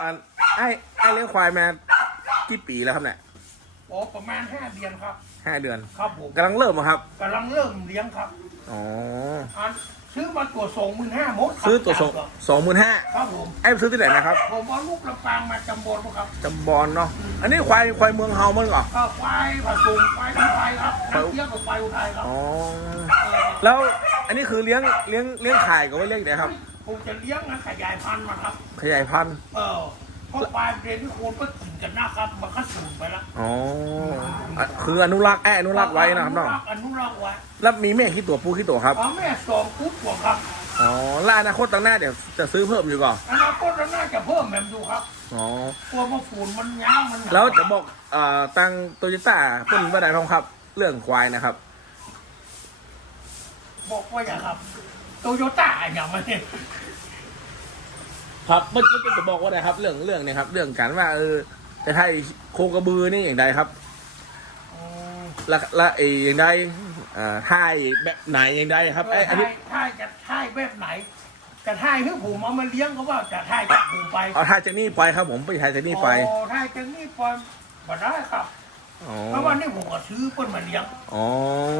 อ่าไอ้ไอ้เลี้ยงควายมากี่ปีแล้วครับเนี่ยโอ้ประมาณห้าเดือนครับห้าเดือนครับผมกำลังเริ่มอะครับกำลังเริ่มเลี้ยงครับอ๋ออันซื้อมาตัวส่งหมื่นห้ามดครับซื้อตัวสองสองหมื่นห้าครับผมไอ้ซื้อที่ไหนนะครับผมเอาลูกลำปางมาจำบนครับจำบอลเนาะอันนี้ควายควายเมืองเฮามันเหรอก็ควายผสมควายน้ำไฟครับน้ำเทียบกับควายอุทัยครับอ๋อเออแล้วอันนี้คือเลี้ยงเลี้ยงเลี้ยงขายกับไว้เลี้ยงไหนครับ ผมจะเลี้ยงนะขยายพันธุ์มาครับ ขยายพันธุ์เออเพราะควายเรนที่โคนก็กินกันนะครับมันก็สูญไปแล้วอ๋ออะคืออนุรักษ์แอะอนุรักษ์ไว้นะครับเนาะอนุรักษ์ไว้แล้วมีแม่ขี้ตัวปูขี้ตัวครับอ๋อแม่สองปุ๊บกว่าครับอ๋อแล้วอนาคตตั้างหน้าเดี๋ยวจะซื้อเพิ่มอยู่ก่อนอนาคตเราน่าจะเพิ่มแมมดูครับอ๋อกลัวมาฝุ่นมันย้างมันหนาแล้วจะบอกเอ่อตังโตโยต้าเปิ้ลว่าใดพ้องครับ เรื่องควายนะครับ บอกว่าอย่างครับ โตโยต้าอย่างมันเนี่ยครับเมื่อกี้จะบอกว่าอะไรครับ เรื่องเรื่องเนี่ยครับ เรื่องการว่าเออแต่ไทยโคกระบือนี่อย่างไรครับอืมและและไอ้อย่างไรอ่าท่ายแบบไหนอย่างไรครับไอ้อันนี้ท่ายจะท่ายแบบไหนจะท่ายเพื่อผมเอามาเลี้ยงก็ว่าจะท่ายจากผมไปเอาท่ายจากนี่ไปครับ ผมไปท่ายจากนี่ไปโอ้ท่ายจากนี่ไปมาได้ครับอ๋อเพราะว่านี่ผมก็ซื้อเปิ้นมาเลี้ยงอ๋อ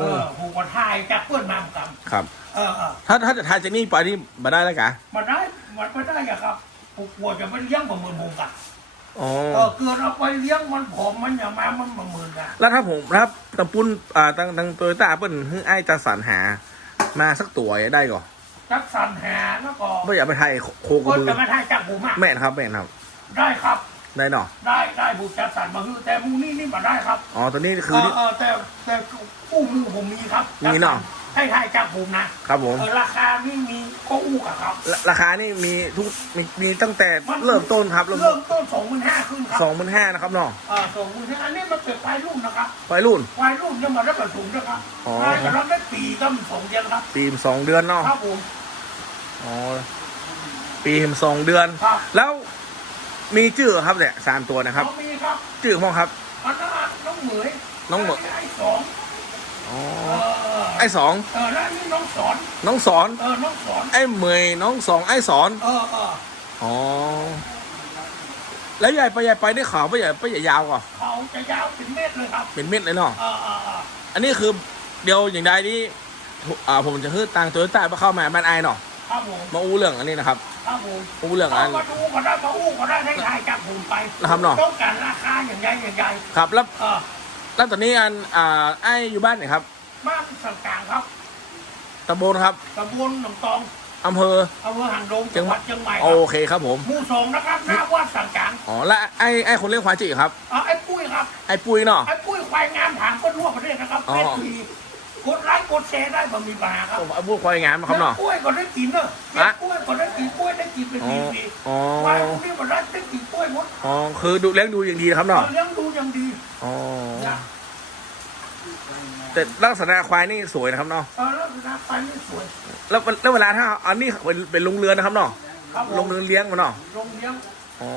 เออผมก็ท่ายจากเปิ้นมาเหมือนกันครับ เออเออถ้าถ้าจะท่ายจากนี่ไปนี่มาได้แล้วกะมาได้มันไม่ได้อะครับผมกลัวจะไปเลี้ยงประเมินผมกันอ๋อเออเกิดเอาไปเลี้ยงมันผอมมันอย่ามามันประเมินกันแล้วถ้าผมครับตะปุ้นอ่าตังตังโตโยต้าเปิ้ลให้ไอ้จะสรรหา มาสักตัวได้ก่อนจักสันหาแล้วก็ไม่อยากไปไทยโคกระเปิ้นบือจะมาท่ายจากผมอะแม่นครับแม่นครับ ได้ครับได้เนาะได้ได้บุกจัดสรรมาคือแต่มูนี่นี่มาได้ครับอ๋อตัวนี้เอคืออนี่เออแต่แต่กู้มือผมมีครับมีเนาะ ให้ทายจากผมนะครับผม เออราคานี่มีก็อู้กับครับราราคานี่มีทุกมีมีตั้งแต่เริ่มต้นครับเริ่มเริ่มต้นสองหมื่นห้าขึ้นครับสองหมื่นห้านะครับเนาะเออสองหมื่นห้าอันนี้มันเป็นควายรุ่นนะครับวัยรุ่น ควายรุ่นจะมาได้ประถุมนะครับอ๋อ ควายกำลังได้ปีตั้งสองเดือนครับปีมสองเดือนเนาะครับผมอ๋อปีมสองเดือน ครับแล้วมีชื่อครับเนี่ยสามตัวนะครับ เขามีครับชื่อพ่อครับ อันนั้นน้องเหมยน้องเหมย ไอ้สองอ๋อเออ ไอ้สองเออแล้วอันนี่น้องสอน น้องสอน เออ น้องสอน ไอ้เหมยน้องสองไอ้สอน เออเอออ๋อ แล้วใหญ่ไปใหญ่ไปได้ขาวไปใหญ่ไปใหญ่ยาวก่อนเขาจะยาวเป็นเมตรเลยครับ เป็นเม็ดเลยเนาะ เออเออเอออันนี้คือเดียวอย่างใดนี่อ่าผมจะคือตังโตโยต้าเข้ามาบ้านไอเนาะ ครับผมมาอู้เรื่องอันนี้นะครับ ครับผมอู้เรื่องอันมาดูก็ได้มาอู้ก็ได้ให้ทายจากผมไปนะครับเนาะต้องการราคาอย่างใหญ่อย่างใหญ่ครับ แล้ว เออแล้วตอนนี้อันอ่าไออยู่บ้านไหนครับ บ้านสังกลางครับตำบลครับตำบลหนองตองอำเภออำเภอหางดงจังหวัดเชียงใหม่คโอรับเคครับผมหมู่สองนะครับหน้าวัดสังกลางอ๋อแล้วไอไอคนเลี้ยงควายจีครับเอาไอ้ปุ้ยครับไอปุ้ยเนาะไอ้ปุ้ยควายงามถามคนทั่วประเทศนะครับอ๋อเป็นปีกดไลค์กดแชร์ได้บ่มีปัญหาครับผมไอปุ้ยควายงามนะครับเนาะกล้วยก็ได้กินเนอะฮะกล้วยก็ได้กินกล้วยได้กินเป็นอ๋อปีอ๋อๆควายพวกนี้มันได้ได้กินกล้วยหมดอ๋อคือดูเลี้ยงดูอย่างดีนะครับเนาะเลี้ยงดูอย่างดีอ๋อนะ แต่ลักษณะควายนี่สวยนะครับเนาะเออแล้วนะควายนี่สวยแล้วแล้วเวลาถ้าอันนี้เป็นเป็นลุงเรือนนะครับเนาะครับผมลุงเรือนเลี้ยงมันเนาะโรงเลี้ยงอ๋อ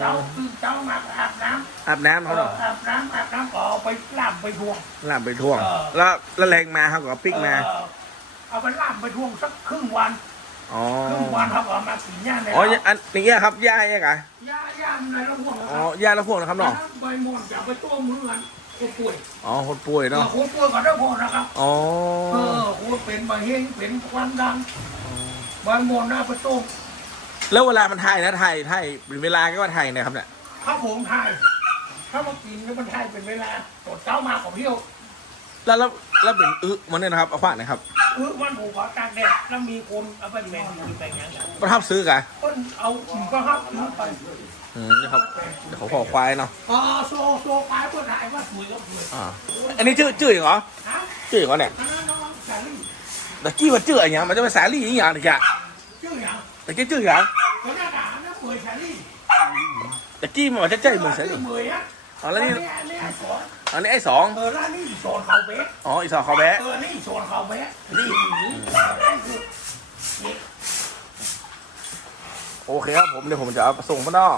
เจ้าตื่นเจ้ามาอาบน้ำอาบน้ำเอเขาอเนาะอาบน้ำอาบน้ำก็เอาไปล่ามไปทวงลามไปท่วง เออ แล้วแล้วแรงมาเขาก็ปิกมาเออเอาไปล่ามไปทวงสักครึ่งวันอ๋อครึ่งวันเขาก็เอามาสีหญ้าในอ๋อเราอันนี้ครับย่าย่ากะหญ้าหญ้ามันในเราห่วงนะคอ๋อรับย่าแล้วพวกนะครับเนาะ ใบม่อนจะเอาไปตัวมือกัน คนป่วยอ๋อคนป่วยเออเนาะคนป่วยก็ได้พอนะครับอ๋อเออคนเป็นมะเร็งเป็นความดันใบม่อนหน้าไปต้มแล้วเวลามันถ่ายนะถ่ายถ่ายเป็นเวลาก็ว่าถ่ายนะครับเนี่ยถ้าผมทายถ้ามากินแล้วมันทายเป็นเวลาตดเช้ามาของเที่ยว แล้วแล้วแล้วเป็นอึมันเนี่ยนะครับเอาขวานนะครับเออวันผมขอตากแดดแล้วมีคนเอาไปแบ่งมีแบ่งอย่างเงี้ยประทับซื้อกะเพิ่นเอาหินก็ครับซื้อไปอืมนี่ครับเดี๋ยวเขาขอควายเนาะอ๋อโซโซปลายเพิ่นถ่ายว่าสวยก็สวยอ่าอันนี้ชื่อชื่ออย่างเหรอฮะชื่ออย่างเหรอเนี่ยนั่นน้องสาลี่ตะกี้ว่าชื่ออะไรอย่างมันจะเป็นสาลี่อย่างอย่างเด็กอะชื่ออย่างตะกี้ชื่ออย่างก็น่าด่านะเมยสาลี่ตะกี้มันว่าจะเจ๊เหมือนสาลี่เมยอะอ๋อแล้วนี่ อันนี้ไอ้สอนอันนี้ไอ้สองเออแล้วนี่สอนเขาเบ๊ะอ๋ออีสองเขาแบะเออนี่สอนเขาเบ๊ะนี่นี่โอเคครับผมเดี๋ยวผมจะเอาส่งพ่อนอก